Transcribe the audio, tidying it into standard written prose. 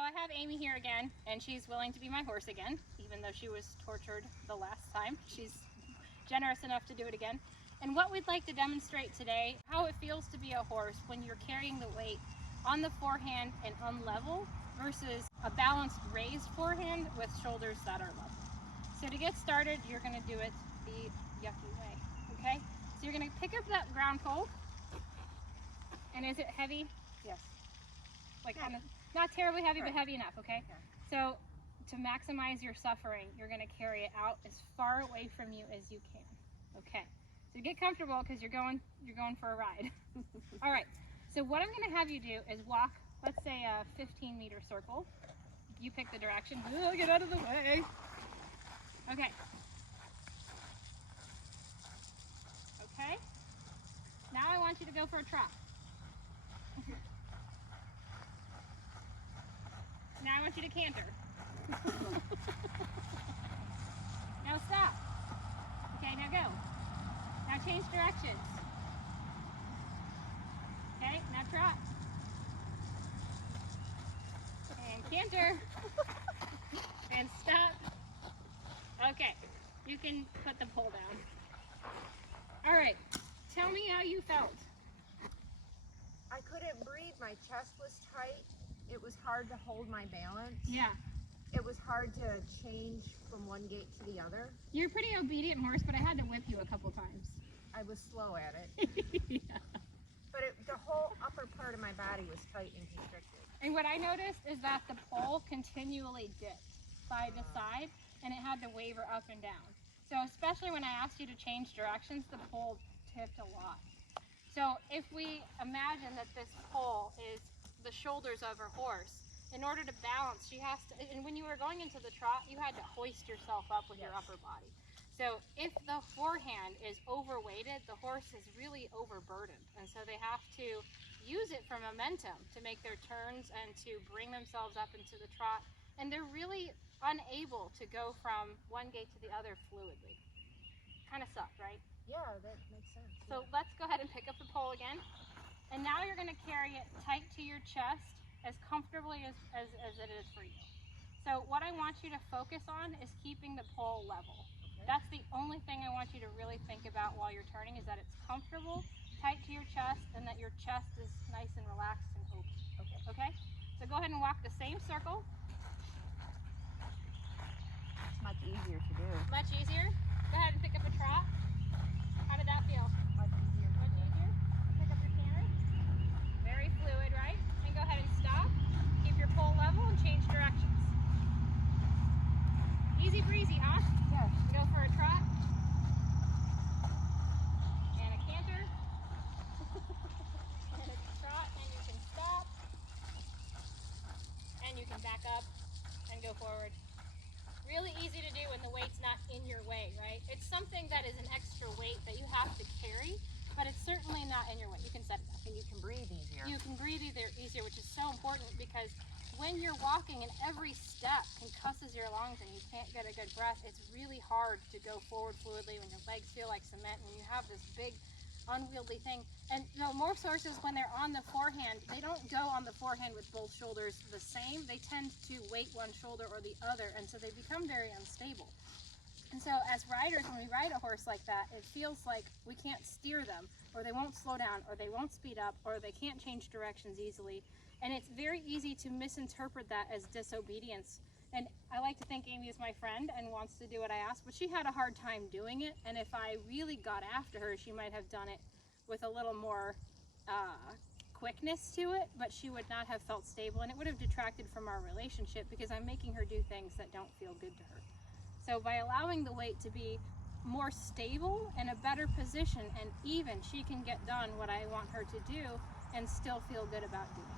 So I have Amy here again, and she's willing to be my horse again, even though she was tortured the last time. She's generous enough to do it again. And what we'd like to demonstrate today, how it feels to be a horse when you're carrying the weight on the forehand and unlevel versus a balanced raised forehand with shoulders that are level. So to get started, you're going to do it the yucky way, okay? So you're going to pick up that ground pole. And is it heavy? Yes. Like kind of, not terribly heavy, but heavy enough, okay? So to maximize your suffering, you're going to carry it out as far away from you as you can, okay? So get comfortable because you're going for a ride. All right, so what I'm going to have you do is walk, let's say a 15-meter circle. You pick the direction. Oh, get out of the way. Okay. Okay. Now I want you to go for a trot. Now I want you to canter. Now stop. Okay, now go. Now change directions. Okay, now trot. And canter. And stop. Okay, you can put the pole down. All right, tell me how you felt. I couldn't breathe, my chest was tight. It was hard to hold my balance. Yeah. It was hard to change from one gait to the other. You're a pretty obedient horse, but I had to whip you a couple times. I was slow at it. Yeah. But the whole upper part of my body was tight and constricted. And what I noticed is that the pole continually dipped side to side, and it had to waver up and down. So especially when I asked you to change directions, the pole tipped a lot. So if we imagine that this pole is the shoulders of her horse, in order to balance, she has to, and when you were going into the trot, you had to hoist yourself up with your upper body. So if the forehand is overweighted, the horse is really overburdened. And so they have to use it for momentum to make their turns and to bring themselves up into the trot. And they're really unable to go from one gait to the other fluidly. Kind of sucked, right? Yeah, that makes sense. So let's go ahead and pick up the pole again. And now you're going to carry it tight to your chest as comfortably as it is for you. So what I want you to focus on is keeping the pole level. Okay. That's the only thing I want you to really think about while you're turning, is that it's comfortable, tight to your chest, and that your chest is nice and relaxed and open. Okay. Okay? So go ahead and walk the same circle. It's much easier to do. Much easier? Go ahead and pick up a trot. How did that feel? Much easier. Much easier? Pick up your canter. Very fluid, right? And go ahead and stop. Keep your pole level and change directions. Easy breezy, huh? Yes. Go for a trot. And a canter. And a trot, and you can stop. And you can back up and go forward. Really easy to do when the weight's not in your way, right? It's something that is an extra weight that you have to carry, but it's certainly not in your way. You can set it up. And you can breathe easier. You can breathe easier, which is so important, because when you're walking and every step concusses your lungs and you can't get a good breath, it's really hard to go forward fluidly when your legs feel like cement and you have this big unwieldy thing. And you know, most horses, when they're on the forehand, they don't go on the forehand with both shoulders the same. They tend to weight one shoulder or the other, and so they become very unstable. And so as riders, when we ride a horse like that, it feels like we can't steer them, or they won't slow down, or they won't speed up, or they can't change directions easily. And it's very easy to misinterpret that as disobedience. And I like to think Amy is my friend and wants to do what I ask, but she had a hard time doing it. And if I really got after her, she might have done it with a little more quickness to it, but she would not have felt stable, and it would have detracted from our relationship because I'm making her do things that don't feel good to her. So by allowing the weight to be more stable and a better position and even, she can get done what I want her to do and still feel good about doing